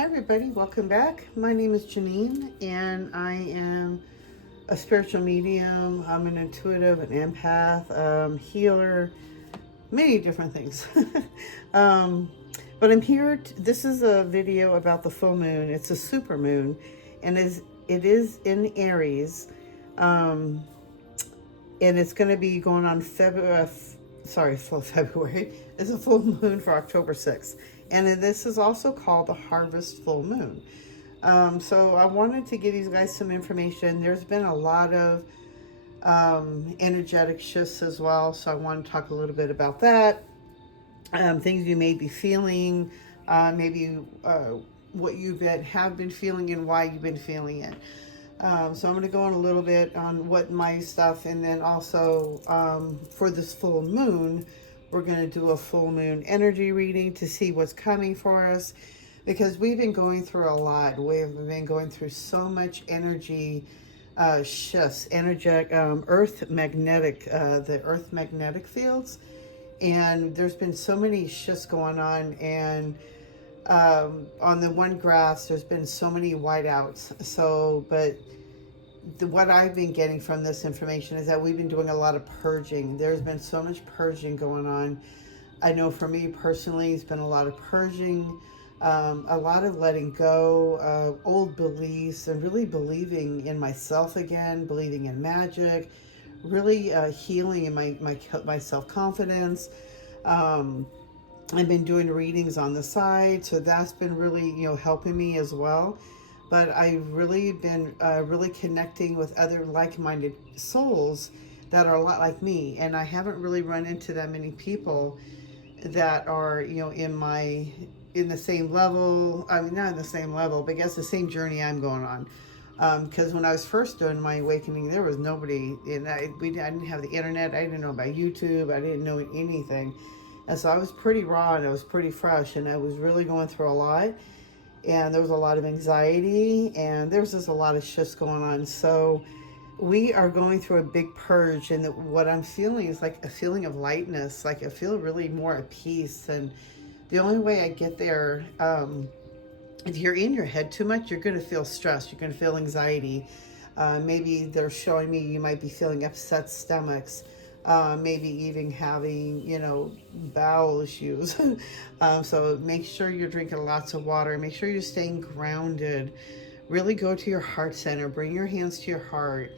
Hi everybody, welcome back. My name is Janine and I am a spiritual medium. I'm an intuitive, an empath, healer, many different things. um, but I'm here, this is a video about the full moon. It's a super moon and it is in Aries. Um, and it's going to be going on February. It's a full moon for October 6th. And this is also called the harvest full moon. So I wanted to give you guys some information. There's been a lot of energetic shifts as well. So I want to talk a little bit about that. Things you may be feeling, maybe what you have been feeling and why you've been feeling it. So I'm going to go on a little bit on what my stuff, and then also for this full moon, we're going to do a full moon energy reading to see what's coming for us, because we've been going through a lot. We've been going through so much energy shifts, energetic, the earth magnetic fields, and there's been so many shifts going on, and on the one graphs, there's been so many whiteouts. So, but what I've been getting from this information is that we've been doing a lot of purging. There's been so much purging going on. I know for me personally, it's been a lot of purging, a lot of letting go of old beliefs and really believing in myself again, believing in magic, really healing in my self-confidence. I've been doing readings on the side, so that's been really, helping me as well. But I've really been really connecting with other like-minded souls that are a lot like me, and I haven't really run into that many people that are, in the same level. I mean, not in the same level, but I guess the same journey I'm going on. Because when I was first doing my awakening, there was nobody, and I didn't have the internet. I didn't know about YouTube. I didn't know anything. And so I was pretty raw and I was pretty fresh, and I was really going through a lot, and there was a lot of anxiety, and there was just a lot of shifts going on. So we are going through a big purge, and what I'm feeling is like a feeling of lightness. Like I feel really more at peace, and the only way I get there, if you're in your head too much, you're going to feel stressed. You're going to feel anxiety. Maybe they're showing me you might be feeling upset stomachs. Maybe even having, bowel issues. So make sure you're drinking lots of water. Make sure you're staying grounded. Really go to your heart center. Bring your hands to your heart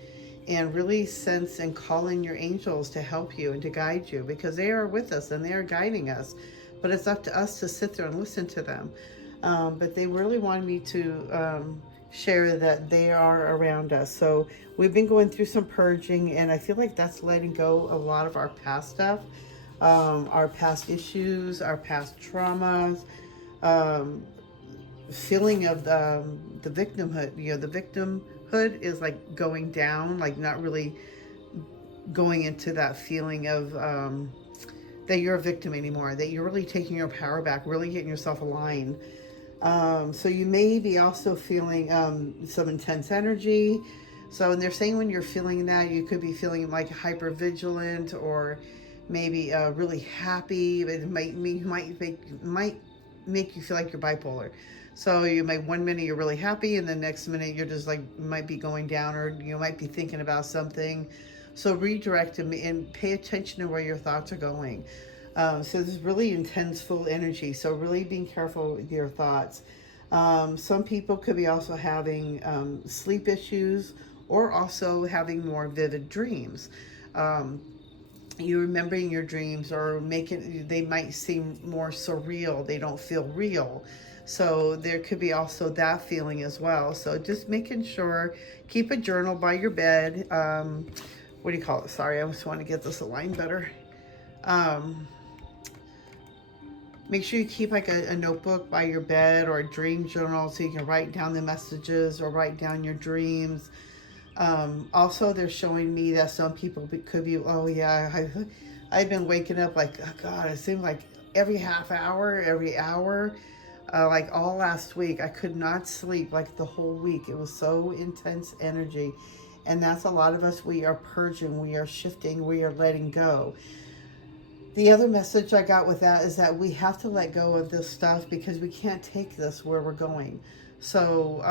and really sense and call in your angels to help you and to guide you, because they are with us and they are guiding us. But it's up to us to sit there and listen to them. But they really wanted me to share that they are around us. So we've been going through some purging, and I feel like that's letting go a lot of our past stuff, our past issues, our past traumas, feeling of the victimhood. The victimhood is like going down, like not really going into that feeling of that you're a victim anymore, that you're really taking your power back, really getting yourself aligned. So you may be also feeling some intense energy. So, and they're saying when you're feeling that, you could be feeling like hyper vigilant, or maybe really happy. But it might make you feel like you're bipolar. So you might, one minute you're really happy, and the next minute you're just like, might be going down, or you might be thinking about something. So redirect them and pay attention to where your thoughts are going. So there's really intense full energy. So really being careful with your thoughts. Some people could be also having sleep issues, or also having more vivid dreams. You remembering your dreams, or they might seem more surreal. They don't feel real. So there could be also that feeling as well. So just making sure, keep a journal by your bed. What do you call it? Sorry, I just want to get this aligned better. Make sure you keep like a notebook by your bed, or a dream journal, so you can write down the messages or write down your dreams. Also, they're showing me that some people could be, oh yeah, I've been waking up like, oh God, it seemed like every half hour, every hour. Like all last week, I could not sleep like the whole week. It was so intense energy. And that's a lot of us. We are purging, we are shifting, we are letting go. The other message I got with that is that we have to let go of this stuff because we can't take this where we're going. So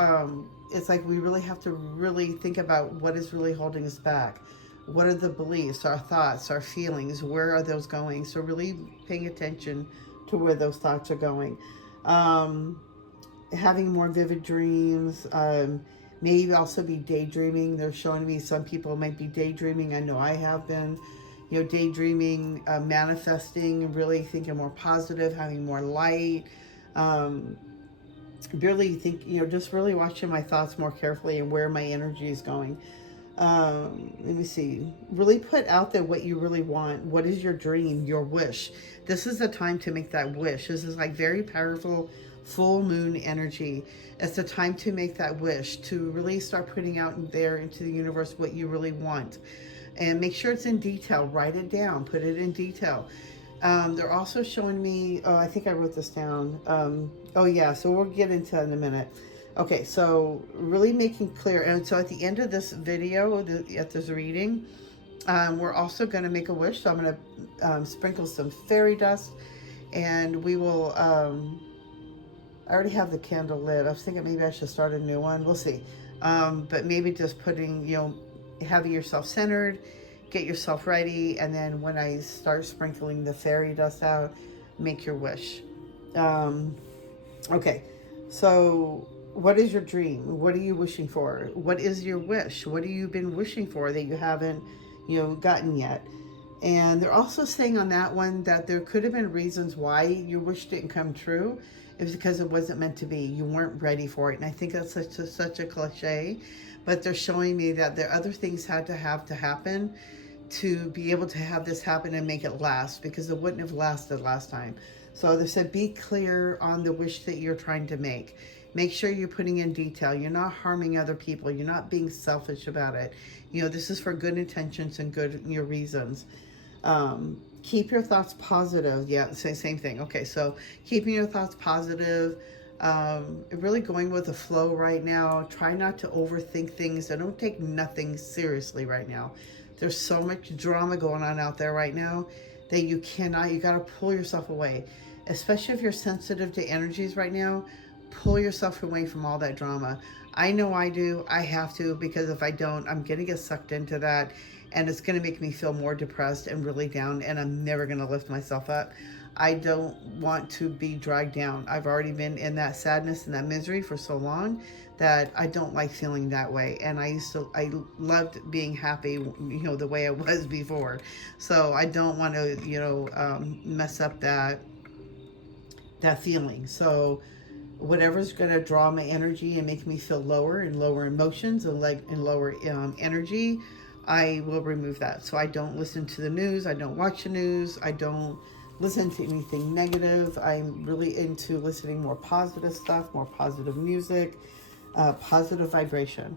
it's like we really have to really think about what is really holding us back. What are the beliefs, our thoughts, our feelings? Where are those going? So really paying attention to where those thoughts are going. Um, Having more vivid dreams. Maybe also be daydreaming. They're showing me some people might be daydreaming. I know I have been. Daydreaming, manifesting, really thinking more positive, having more light. Um, Really think, just really watching my thoughts more carefully and where my energy is going. Let me see. Really put out there what you really want. What is your dream, your wish? This is the time to make that wish. This is like very powerful full moon energy. It's the time to make that wish, to really start putting out there into the universe what you really want. And make sure it's in detail. Write it down. Put it in detail. They're also showing me, oh, I think I wrote this down. Oh, yeah, so we'll get into that in a minute. Okay, so really making clear. And so at the end of this video, at this reading, we're also going to make a wish. So I'm going to sprinkle some fairy dust, and we will, I already have the candle lit. I was thinking maybe I should start a new one. We'll see. But maybe just putting, having yourself centered, get yourself ready, and then when I start sprinkling the fairy dust out, make your wish. Okay, so what is your dream? What are you wishing for? What is your wish? What have you been wishing for that you haven't, gotten yet? And they're also saying on that one that there could have been reasons why your wish didn't come true. It was because it wasn't meant to be. You weren't ready for it. And I think that's such a cliche, but they're showing me that there other things had to happen to be able to have this happen and make it last, because it wouldn't have lasted last time. So they said, be clear on the wish that you're trying to make. Make sure you're putting in detail. You're not harming other people. You're not being selfish about it. This is for good intentions and good reasons. Keep your thoughts positive. Yeah, same thing. Okay, so keeping your thoughts positive. Really going with the flow right now. Try not to overthink things. And don't take nothing seriously right now. There's so much drama going on out there right now that you got to pull yourself away. Especially if you're sensitive to energies right now, pull yourself away from all that drama. I know I do. I have to, because if I don't, I'm going to get sucked into that, and it's going to make me feel more depressed and really down, and I'm never going to lift myself up. I don't want to be dragged down. I've already been in that sadness and that misery for so long that I don't like feeling that way. And I loved being happy, the way I was before. So I don't want to, mess up that feeling. So whatever's going to draw my energy and make me feel lower and lower emotions and lower energy, I will remove that. So I don't listen to the news. I don't watch the news. I don't listen to anything negative. I'm really into listening more positive stuff, more positive music, positive vibration.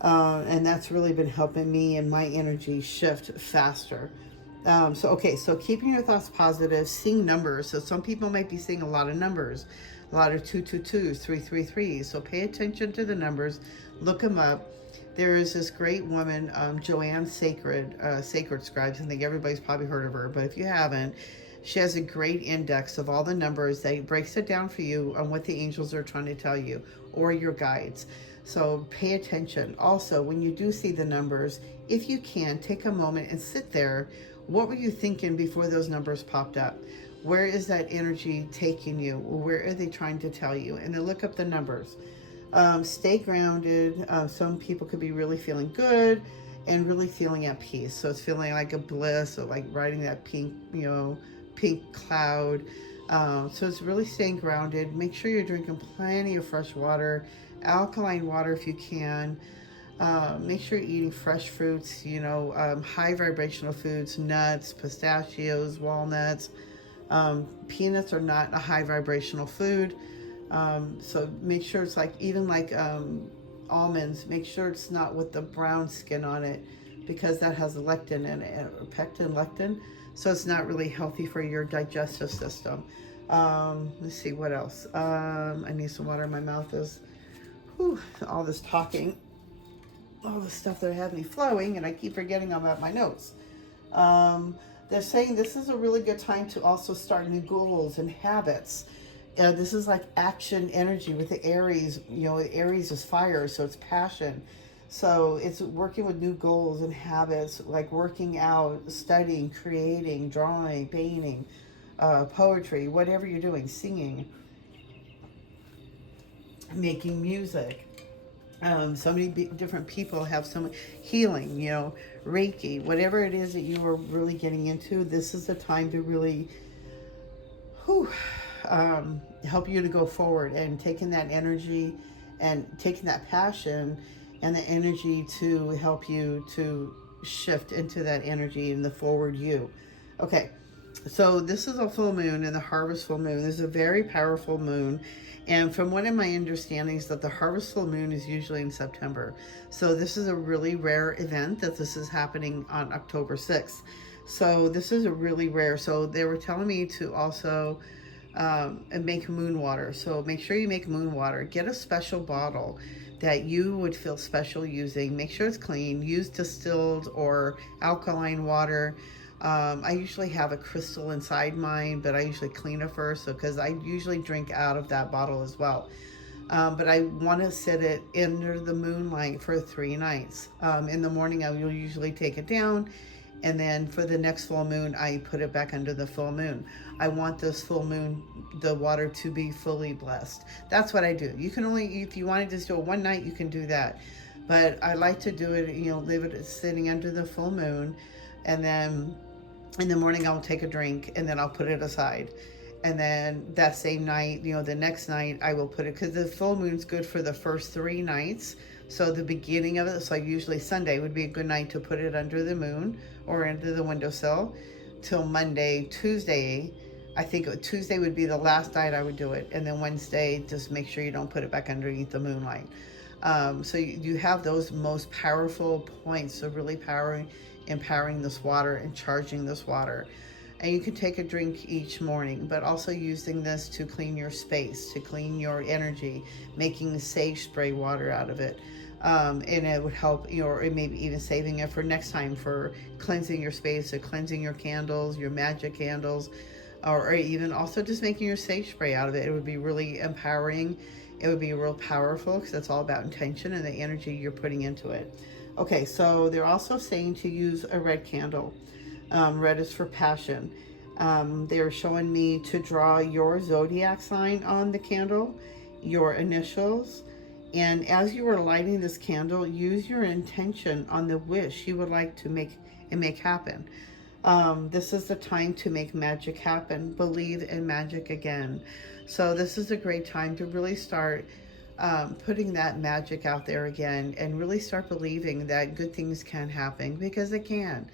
And that's really been helping me and my energy shift faster. So keeping your thoughts positive, seeing numbers. So some people might be seeing a lot of numbers, a lot of 222s, 333s. So pay attention to the numbers, look them up. There is this great woman, Joanne Sacred Scribes. I think everybody's probably heard of her, but if you haven't, she has a great index of all the numbers that breaks it down for you on what the angels are trying to tell you, or your guides. So pay attention. Also, when you do see the numbers, if you can, take a moment and sit there. What were you thinking before those numbers popped up? Where is that energy taking you? Where are they trying to tell you? And then look up the numbers. Stay grounded. Some people could be really feeling good and really feeling at peace. So it's feeling like a bliss, or like riding that pink cloud. So it's really staying grounded. Make sure you're drinking plenty of fresh water, alkaline water if you can. Make sure you're eating fresh fruits, high vibrational foods, nuts, pistachios, walnuts. Peanuts are not a high vibrational food. So make sure it's even almonds, make sure it's not with the brown skin on it, because that has lectin in it, lectin. So it's not really healthy for your digestive system. Let's see what else. I need some water. My mouth is, all this talking, all the stuff that had me flowing, and I keep forgetting about my notes. They're saying this is a really good time to also start new goals and habits. This is like action energy with the Aries. Aries is fire, so it's passion. So it's working with new goals and habits, like working out, studying, creating, drawing, painting, poetry, whatever you're doing, singing, making music. So many different people have some healing, Reiki, whatever it is that you are really getting into. This is the time to really whew, help you to go forward and taking that energy and taking that passion and the energy to help you to shift into that energy in the forward you. Okay, so this is a full moon and the harvest full moon. This is a very powerful moon. And from one of my understandings that the harvest full moon is usually in September. So this is a really rare event that this is happening on October 6th. So this is a really rare. So they were telling me to also make moon water. So make sure you make moon water. Get a special bottle that you would feel special using. Make sure it's clean. Use distilled or alkaline water. I usually have a crystal inside mine, but I usually clean it first, because I usually drink out of that bottle as well. But I want to set it under the moonlight for 3 nights. In the morning, I will usually take it down, and then for the next full moon, I put it back under the full moon. I want this full moon, the water, to be fully blessed. That's what I do. You can only, if you want to just do it one night, you can do that. But I like to do it, leave it sitting under the full moon, and then in the morning I'll take a drink, and then I'll put it aside. And then that same night, the next night I will put it, because the full moon's good for the first 3 nights. So the beginning of it, so usually Sunday would be a good night to put it under the moon or under the windowsill till Monday, Tuesday. I think Tuesday would be the last night I would do it. And then Wednesday, just make sure you don't put it back underneath the moonlight. So you have those most powerful points of really empowering this water and charging this water. And you can take a drink each morning, but also using this to clean your space, to clean your energy, making sage spray water out of it. And it would help, or maybe even saving it for next time for cleansing your space, or cleansing your candles, your magic candles, or even also just making your sage spray out of it. It would be really empowering. It would be real powerful, because it's all about intention and the energy you're putting into it. Okay, so they're also saying to use a red candle. Red is for passion. They're showing me to draw your zodiac sign on the candle, your initials, and as you are lighting this candle, use your intention on the wish you would like to make happen. This is the time to make magic happen. Believe in magic again. So this is a great time to really start putting that magic out there again, and really start believing that good things can happen, because they can.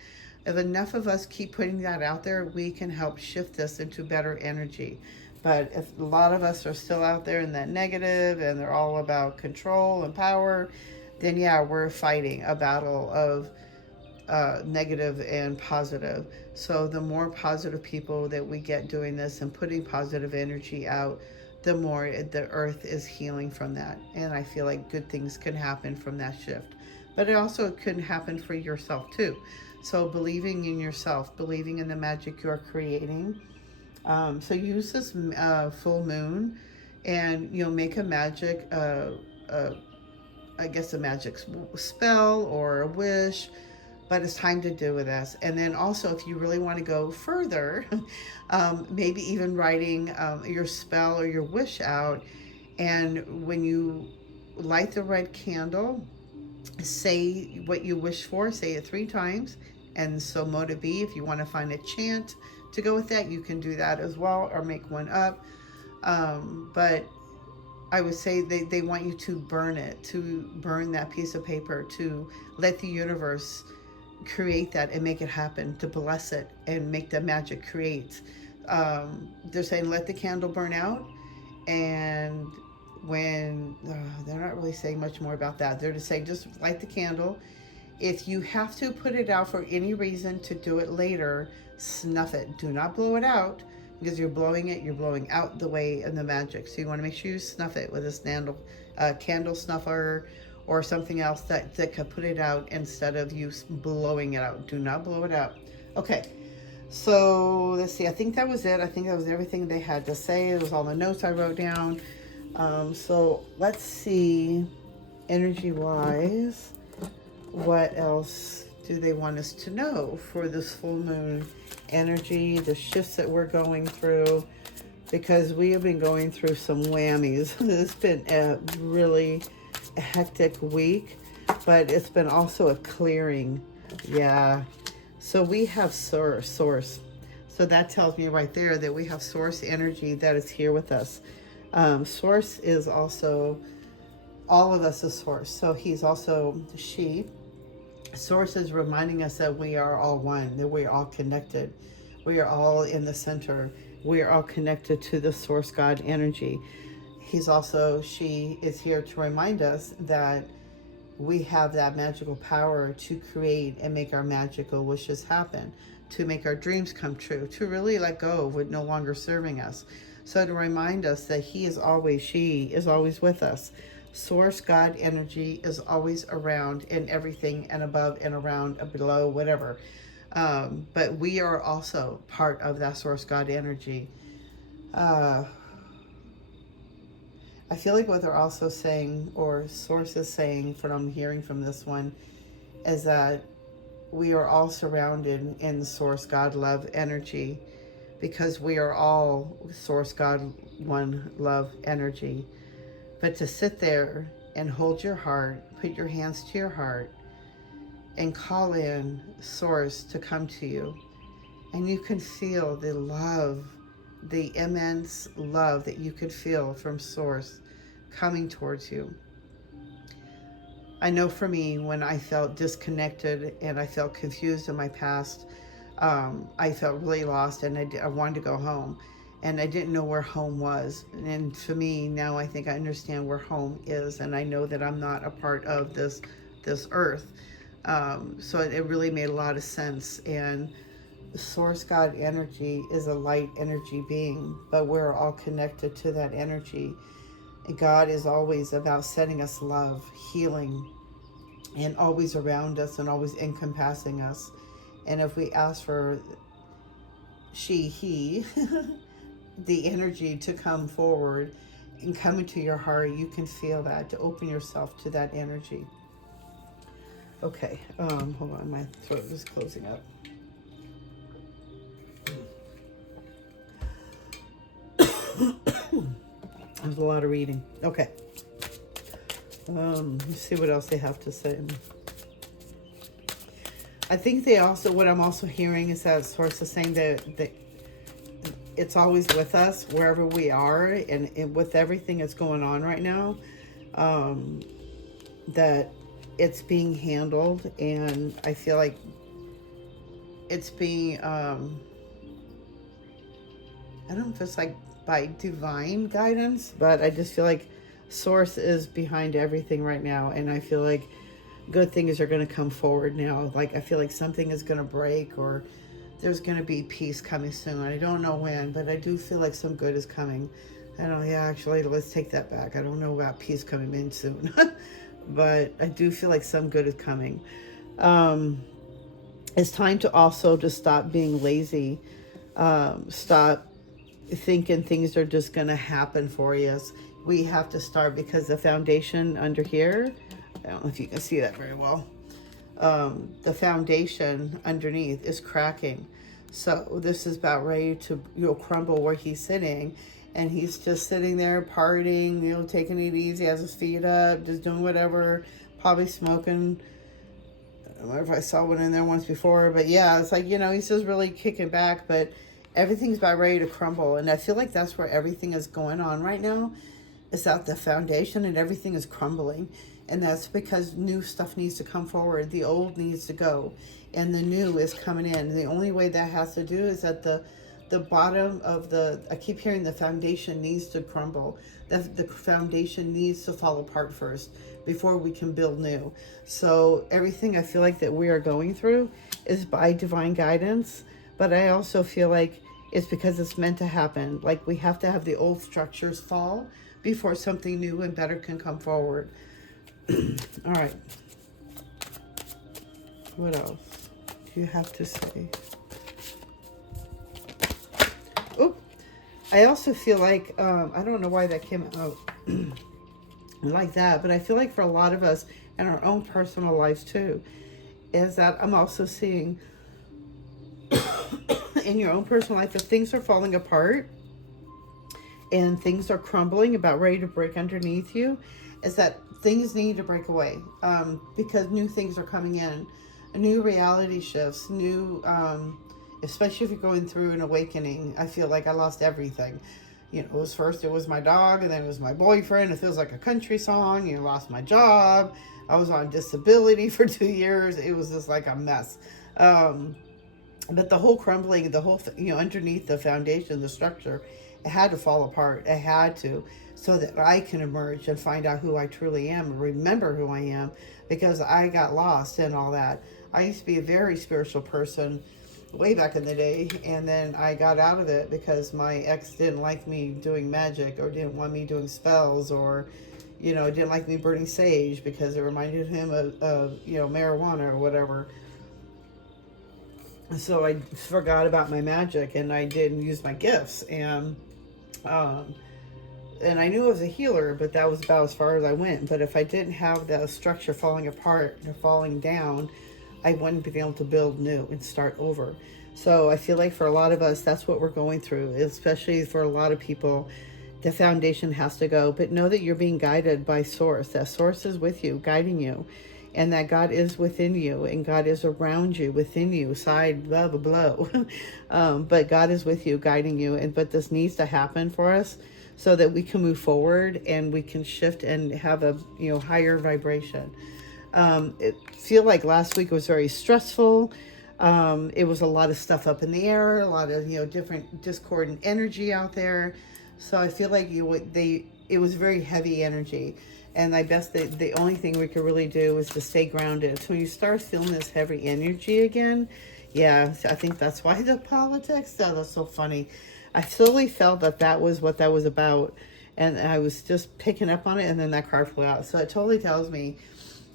If enough of us keep putting that out there, we can help shift this into better energy. But if a lot of us are still out there in that negative, and they're all about control and power, then yeah, we're fighting a battle of negative and positive. So the more positive people that we get doing this and putting positive energy out, the more the earth is healing from that. And I feel like good things can happen from that shift. But it also can happen for yourself too. So believing in yourself, believing in the magic you're creating. So use this full moon, and make a magic, I guess a magic spell or a wish. But it's time to do with this. And then also, if you really want to go further, maybe even writing your spell or your wish out. And when you light the red candle, say what you wish for, say it 3 times. And so mote it be. If you want to find a chant to go with that, you can do that as well, or make one up. But I would say they want you to burn it, to burn that piece of paper, to let the universe create that and make it happen, to bless it and make the magic create. They're saying let the candle burn out, and when they're not really saying much more about that. They're just saying just light the candle. If you have to put it out for any reason to do it later, snuff it. Do not blow it out, because you're blowing it, you're blowing out the way of the magic. So you want to make sure you snuff it with a candle snuffer or something else that could put it out instead of you blowing it out. Do not blow it out. Okay, So let's see. I think that was it. I think that was everything they had to say. It was all the notes I wrote down. So let's see, energy-wise, what else do they want us to know for this full moon energy, the shifts that we're going through, because we have been going through some whammies. It's been a really hectic week, but it's been also a clearing. Yeah. So we have source. So that tells me right there that we have source energy that is here with us. Source is also, all of us is source. So he's also she. Source is reminding us that we are all one, that we are all connected. We are all in the center. We are all connected to the source God energy. He's also, she is here to remind us that we have that magical power to create and make our magical wishes happen, to make our dreams come true, to really let go of what no longer serving us. So to remind us that he is always, she is always with us. Source God energy is always around in everything and above and around and below, whatever. But we are also part of that source God energy. I feel like what they're also saying, or source is saying, from what I'm hearing from this one, is that we are all surrounded in the source God love energy, because we are all source God one love energy. But to sit there and hold your heart, put your hands to your heart, and call in source to come to you, and you can feel the love, the immense love that you could feel from source coming towards you. I know for me, when I felt disconnected and I felt confused in my past, I felt really lost, and I wanted to go home, and I didn't know where home was. And for me now, I think I understand where home is, and I know that I'm not a part of this earth. So it really made a lot of sense. And source God energy is a light energy being, but we're all connected to that energy. And God is always about sending us love, healing, and always around us and always encompassing us. And if we ask for she, he, the energy to come forward and come into your heart, you can feel that, to open yourself to that energy. Okay, hold on, my throat is closing up. There's a lot of reading. Okay. Let's see what else they have to say. I think they also, what I'm also hearing is that source is saying that it's always with us wherever we are, and with everything that's going on right now, that it's being handled, and I feel like it's being, I don't know if it's like by divine guidance, but I just feel like source is behind everything right now, and I feel like good things are going to come forward now. Like I feel like something is going to break, or there's going to be peace coming soon. I don't know when, but I do feel like some good is coming. I don't know, yeah, actually, let's take that back. I don't know about peace coming in soon, but I do feel like some good is coming. It's time to also just stop being lazy. Stop thinking things are just going to happen for us. We have to start, because the foundation under here, I don't know if you can see that very well. The foundation underneath is cracking. So this is about ready to, crumble where he's sitting. And he's just sitting there partying, taking it easy, has his feet up, just doing whatever, probably smoking. I don't know if I saw one in there once before, but yeah, it's like, he's just really kicking back, but everything's about ready to crumble. And I feel like that's where everything is going on right now. It's at the foundation, and everything is crumbling. And that's because new stuff needs to come forward. The old needs to go, and the new is coming in. And the only way that has to do is at the bottom of I keep hearing the foundation needs to crumble. The foundation needs to fall apart first before we can build new. So everything I feel like that we are going through is by divine guidance, but I also feel like it's because it's meant to happen. Like we have to have the old structures fall before something new and better can come forward. All right. What else do you have to say? I also feel like, I don't know why that came out like that, but I feel like for a lot of us in our own personal lives too, is that I'm also seeing in your own personal life, if things are falling apart and things are crumbling, about ready to break underneath you, is that things need to break away, because new things are coming in, new reality shifts, new, especially if you're going through an awakening. I feel like I lost everything. You know, it was my dog, and then it was my boyfriend. It feels like a country song. You know, lost my job. I was on disability for 2 years. It was just like a mess. But the whole crumbling, the whole, underneath the foundation, the structure, it had to fall apart. It had to, so that I can emerge and find out who I truly am and remember who I am, because I got lost in all that. I used to be a very spiritual person way back in the day, and then I got out of it because my ex didn't like me doing magic, or didn't want me doing spells, or didn't like me burning sage because it reminded him of marijuana or whatever. So I forgot about my magic, and I didn't use my gifts, um, and I knew I was a healer, but that was about as far as I went. But if I didn't have the structure falling apart or falling down, I wouldn't be able to build new and start over. So I feel like for a lot of us, that's what we're going through, especially for a lot of people. The foundation has to go, but know that you're being guided by Source. That Source is with you, guiding you, and that God is within you, and God is around you, within you, side, blah, blah, blah. But God is with you, guiding you, but this needs to happen for us so that we can move forward and we can shift and have a higher vibration. It feel like last week was very stressful. It was a lot of stuff up in the air, a lot of different discordant energy out there. So I feel like it was very heavy energy, and I guess the only thing we could really do is to stay grounded. So when you start feeling this heavy energy again, yeah, I think that's why the politics. Oh, that's so funny. I slowly felt that was what that was about, and I was just picking up on it, and then that card flew out. So it totally tells me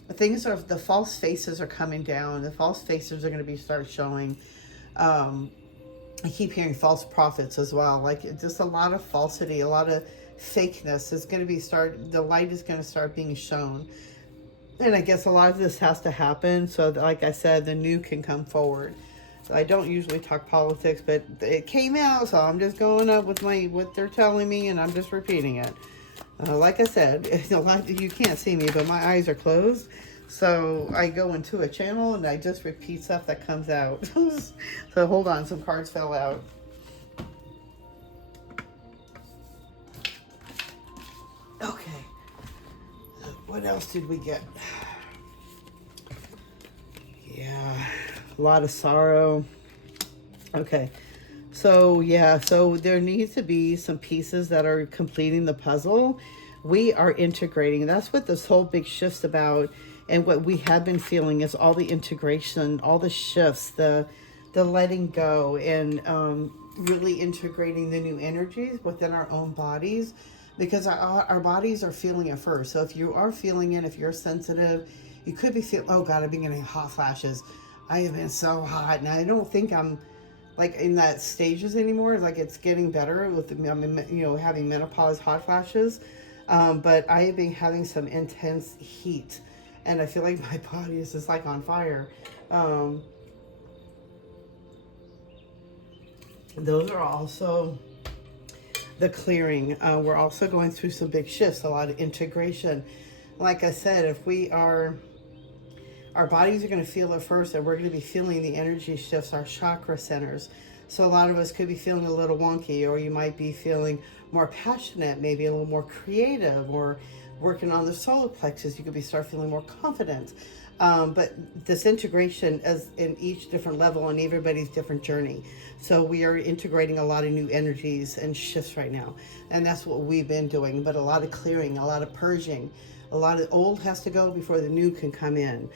the false faces are coming down. The false faces are going to start showing. I keep hearing false prophets as well. Like, just a lot of falsity, a lot of fakeness is going to the light is going to start being shown. And I guess a lot of this has to happen so that, like I said, the new can come forward. So I don't usually talk politics, but it came out, so I'm just going up with what they're telling me, and I'm just repeating it. Like I said, you can't see me, but my eyes are closed. So I go into a channel and I just repeat stuff that comes out. So hold on, some cards fell out. Okay. What else did we get? Yeah, a lot of sorrow. Okay. So there needs to be some pieces that are completing the puzzle. We are integrating. That's what this whole big shift's about. And what we have been feeling is all the integration, all the shifts, the letting go, and really integrating the new energies within our own bodies, because our bodies are feeling it first. So if you are feeling it, if you're sensitive, you could be feeling, oh God, I've been getting hot flashes. I have been so hot. And I don't think I'm like in that stages anymore. Like, it's getting better with having menopause hot flashes. But I have been having some intense heat, and I feel like my body is just like on fire. Those are also the clearing. We're also going through some big shifts, a lot of integration. Like I said, our bodies are going to feel it first, and we're going to be feeling the energy shifts, our chakra centers. So a lot of us could be feeling a little wonky, or you might be feeling more passionate, maybe a little more creative, or working on the solar plexus. You could start feeling more confident. But this integration is in each different level and everybody's different journey. So we are integrating a lot of new energies and shifts right now. And that's what we've been doing. But a lot of clearing, a lot of purging, a lot of old has to go before the new can come in.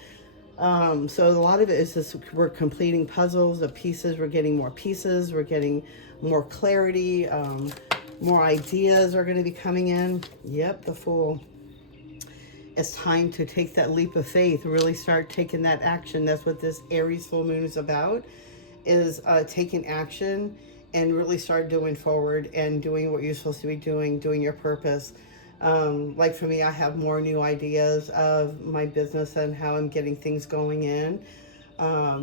So a lot of it is this, we're completing puzzles of pieces. We're getting more pieces. We're getting more clarity. More ideas are going to be coming in. Yep, the Fool. It's time to take that leap of faith, really start taking that action. That's what this Aries full moon is about, is taking action and really start doing forward and doing what you're supposed to be doing your purpose. Like for me, I have more new ideas of my business and how I'm getting things going in.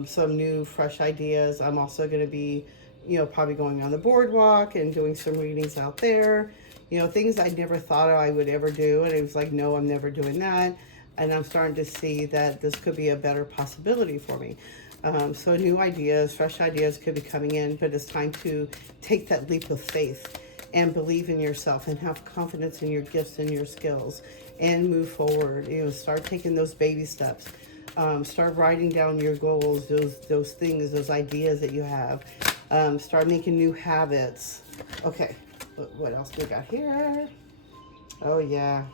Some new, fresh ideas. I'm also going to be, probably going on the boardwalk and doing some readings out there. Things I never thought I would ever do. And it was like, no, I'm never doing that. And I'm starting to see that this could be a better possibility for me. So new ideas, fresh ideas could be coming in, but it's time to take that leap of faith and believe in yourself and have confidence in your gifts and your skills and move forward. Start taking those baby steps. Start writing down your goals, those things, those ideas that you have. Start making new habits. Okay, what else do we got here? Oh, yeah.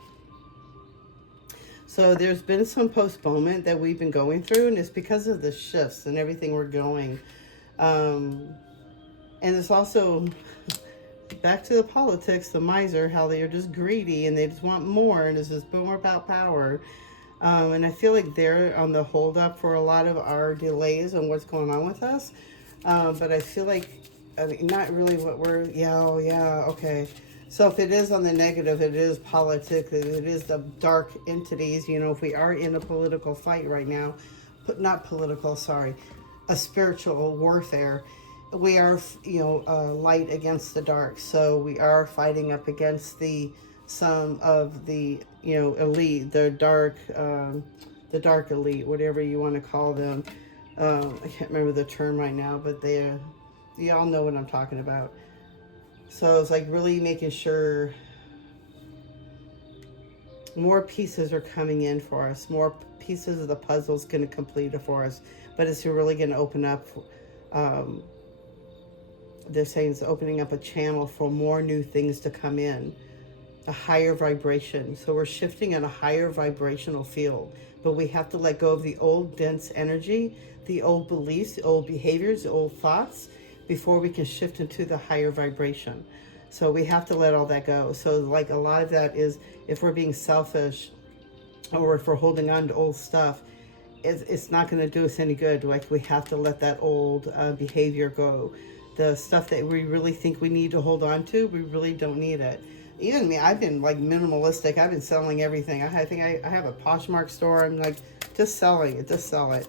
So there's been some postponement that we've been going through, and it's because of the shifts and everything we're going. And it's also back to the politics, the miser, how they are just greedy and they just want more, and it's just more about power. And I feel like they're on the hold up for a lot of our delays and what's going on with us. But I feel like, not really what we're, okay. So if it is on the negative, it is politics, it is the dark entities. If we are in a political fight right now, but not political, sorry, a spiritual warfare, we are, light against the dark. So we are fighting up against some of the, elite, the dark elite, whatever you want to call them. I can't remember the term right now, but you all know what I'm talking about. So it's like really making sure more pieces are coming in for us. More pieces of the puzzle is going to complete it for us. But it's really going to open up, they're saying it's opening up a channel for more new things to come in. A higher vibration. So we're shifting in a higher vibrational field. But we have to let go of the old dense energy, the old beliefs, the old behaviors, the old thoughts, before we can shift into the higher vibration. So we have to let all that go. So like a lot of that is, if we're being selfish or if we're holding on to old stuff, it's not going to do us any good. Like we have to let that old behavior go. The stuff that we really think we need to hold on to, we really don't need it. Even me, I've been like minimalistic. I've been selling everything. I think I have a Poshmark store. I'm like, just selling it, just sell it.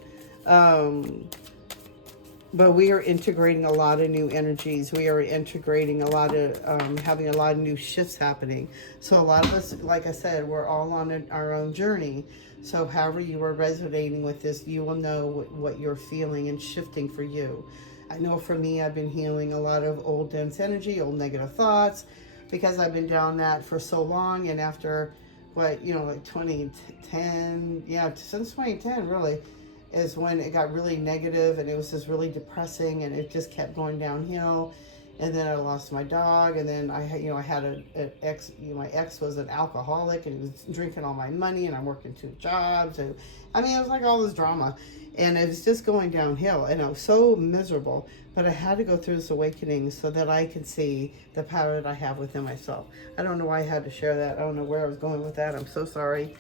But we are integrating a lot of new energies. We are integrating a lot of, having a lot of new shifts happening. So a lot of us, like I said, we're all on our own journey. So however you are resonating with this, you will know what you're feeling and shifting for you. I know for me, I've been healing a lot of old dense energy, old negative thoughts, because I've been down that for so long. And after like 2010, since 2010 really, is when it got really negative and it was just really depressing and it just kept going downhill. And then I lost my dog, and then I had an ex. My ex was an alcoholic and he was drinking all my money, and I'm working 2 jobs, and it was like all this drama, and it was just going downhill, and I was so miserable. But I had to go through this awakening so that I could see the power that I have within myself. I don't know why I had to share that. I don't know where I was going with that. I'm so sorry.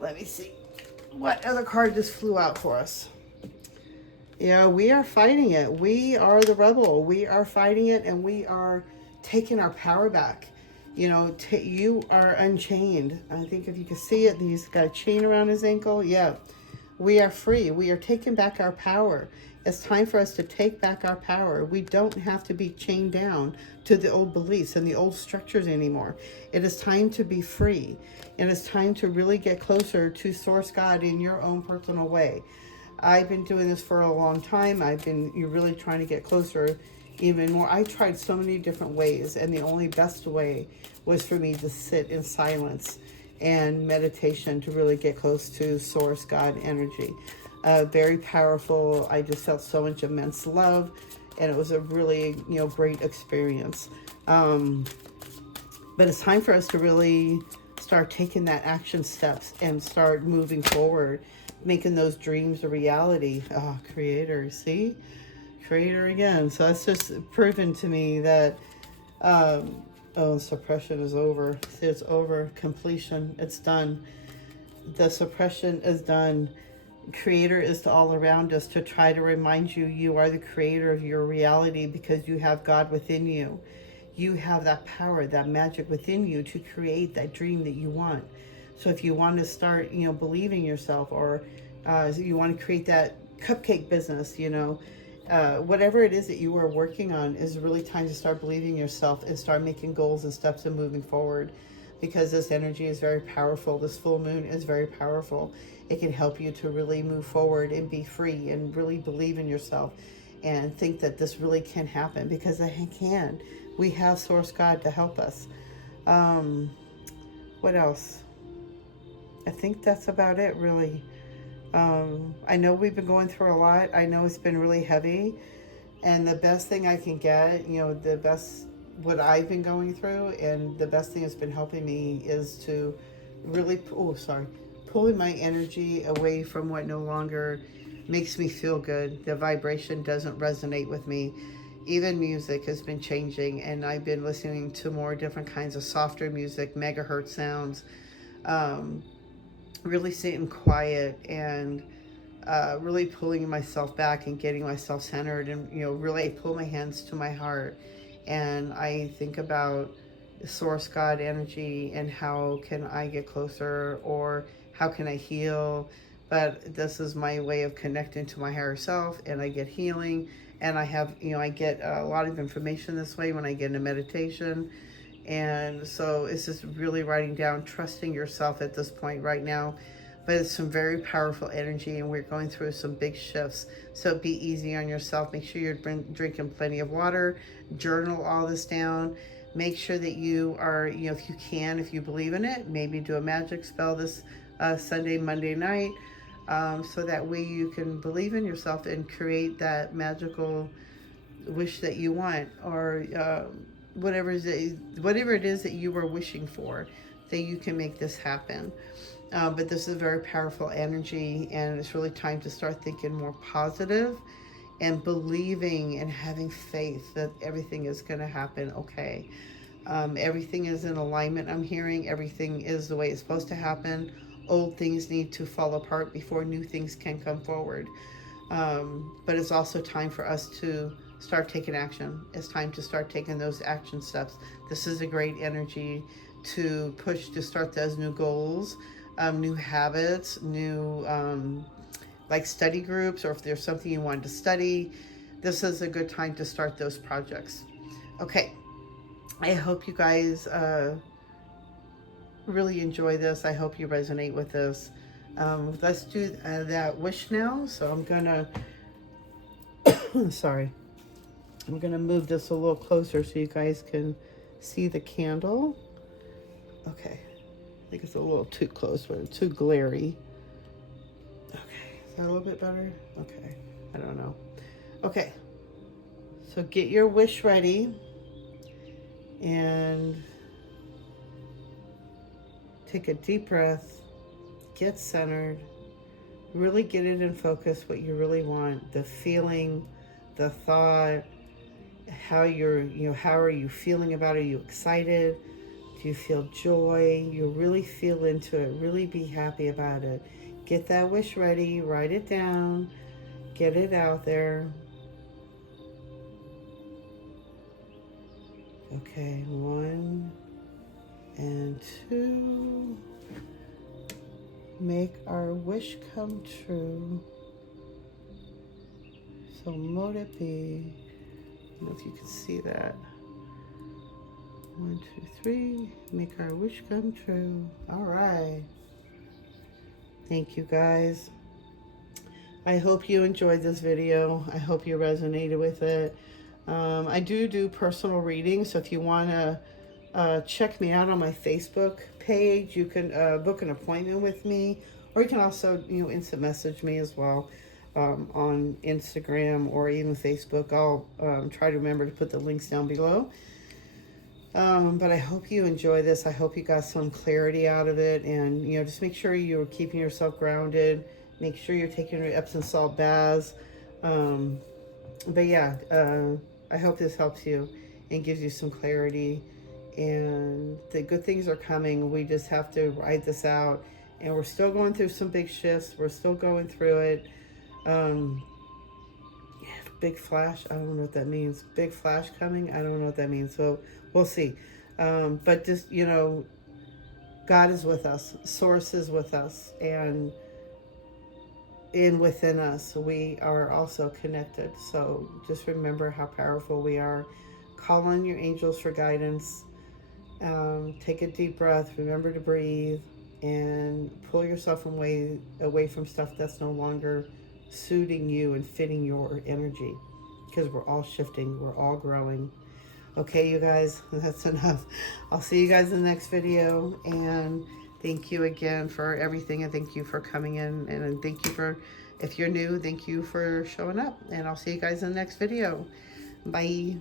Let me see. What other card just flew out for us? We are fighting it. We are the rebel. We are fighting it, and we are taking our power back. You are unchained. I think if you can see it, he's got a chain around his ankle. Yeah. We are free. We are taking back our power. It's time for us to take back our power. We don't have to be chained down to the old beliefs and the old structures anymore. It is time to be free. And it's time to really get closer to Source God in your own personal way. I've been doing this for a long time. You're really trying to get closer even more. I tried so many different ways, and the only best way was for me to sit in silence and meditation to really get close to Source God energy. Very powerful. I just felt so much immense love, and it was a really, great experience. But it's time for us to really start taking that action steps and start moving forward, making those dreams a reality. Oh, Creator, see? Creator again. So that's just proven to me that, suppression is over. See, it's over. Completion. It's done. The suppression is done. Creator is to all around us to try to remind you you are the creator of your reality because you have God within you. You have that power, that magic within you to create that dream that you want. So if you want to start, believing yourself, or you want to create that cupcake business, whatever it is that you are working on, is really time to start believing yourself and start making goals and steps and moving forward, because this energy is very powerful. This full moon is very powerful. It can help you to really move forward and be free and really believe in yourself and think that this really can happen, because it can. We have Source God to help us. What else? I think that's about it, really. I know we've been going through a lot. I know it's been really heavy. And the best thing I can get, what I've been going through, and the best thing that's been helping me is to really, pulling my energy away from what no longer makes me feel good. The vibration doesn't resonate with me. Even music has been changing, and I've been listening to more different kinds of softer music, megahertz sounds, really sitting quiet and really pulling myself back and getting myself centered, and really I pull my hands to my heart and I think about source God energy and how can I get closer, or how can I heal. But this is my way of connecting to my higher self, and I get healing, and I have, I get a lot of information this way when I get into meditation. And so it's just really writing down, trusting yourself at this point right now. But it's some very powerful energy, and we're going through some big shifts. So be easy on yourself. Make sure you're drinking plenty of water. Journal all this down. Make sure that you are, if you can, if you believe in it, maybe do a magic spell this Sunday, Monday night, so that way you can believe in yourself and create that magical wish that you want, or whatever it is that you were wishing for, that you can make this happen. But this is a very powerful energy, and it's really time to start thinking more positive and believing and having faith that everything is going to happen okay. Everything is in alignment, I'm hearing. Everything is the way it's supposed to happen. Old things need to fall apart before new things can come forward. But it's also time for us to start taking action. It's time to start taking those action steps. This is a great energy to push, to start those new goals, new habits, new like study groups, or if there's something you wanted to study, this is a good time to start those projects. Okay, I hope you guys really enjoy this. I hope you resonate with this. Let's do that wish now. So I'm gonna sorry, I'm gonna move this a little closer so you guys can see the candle. Okay, I think it's a little too close, but too glary. Okay, is that a little bit better? Okay, I don't know. Okay, so get your wish ready and take a deep breath, get centered, really get it in focus what you really want, the feeling, the thought, how how are you feeling about it? Are you excited? Do you feel joy? You really feel into it. Really be happy about it. Get that wish ready. Write it down. Get it out there. Okay, 1 and 2. Make our wish come true. So mote it be. I don't know if you can see that. 1, 2, 3. Make our wish come true. All right. Thank you, guys. I hope you enjoyed this video. I hope you resonated with it. I do personal readings, so if you want to check me out on my Facebook page, you can book an appointment with me, or you can also instant message me as well on Instagram or even Facebook. I'll try to remember to put the links down below. But I hope you enjoy this. I hope you got some clarity out of it, and just make sure you're keeping yourself grounded. Make sure you're taking your Epsom salt baths. But yeah, I hope this helps you and gives you some clarity. And the good things are coming. We just have to ride this out And we're still going through some big shifts. We're still going through it. Um, yeah, big flash. I don't know what that means. Big flash coming. I don't know what that means. So we'll see. But just, you know, God is with us. Source is with us. And within us, we are also connected. So just remember how powerful we are. Call on your angels for guidance. Take a deep breath. Remember to breathe. And pull yourself away from stuff that's no longer suiting you and fitting your energy, because we're all shifting, we're all growing. Okay, you guys, that's enough. I'll see you guys in the next video, and thank you again for everything, and thank you for coming in, and thank you for, if you're new, thank you for showing up, and I'll see you guys in the next video. Bye.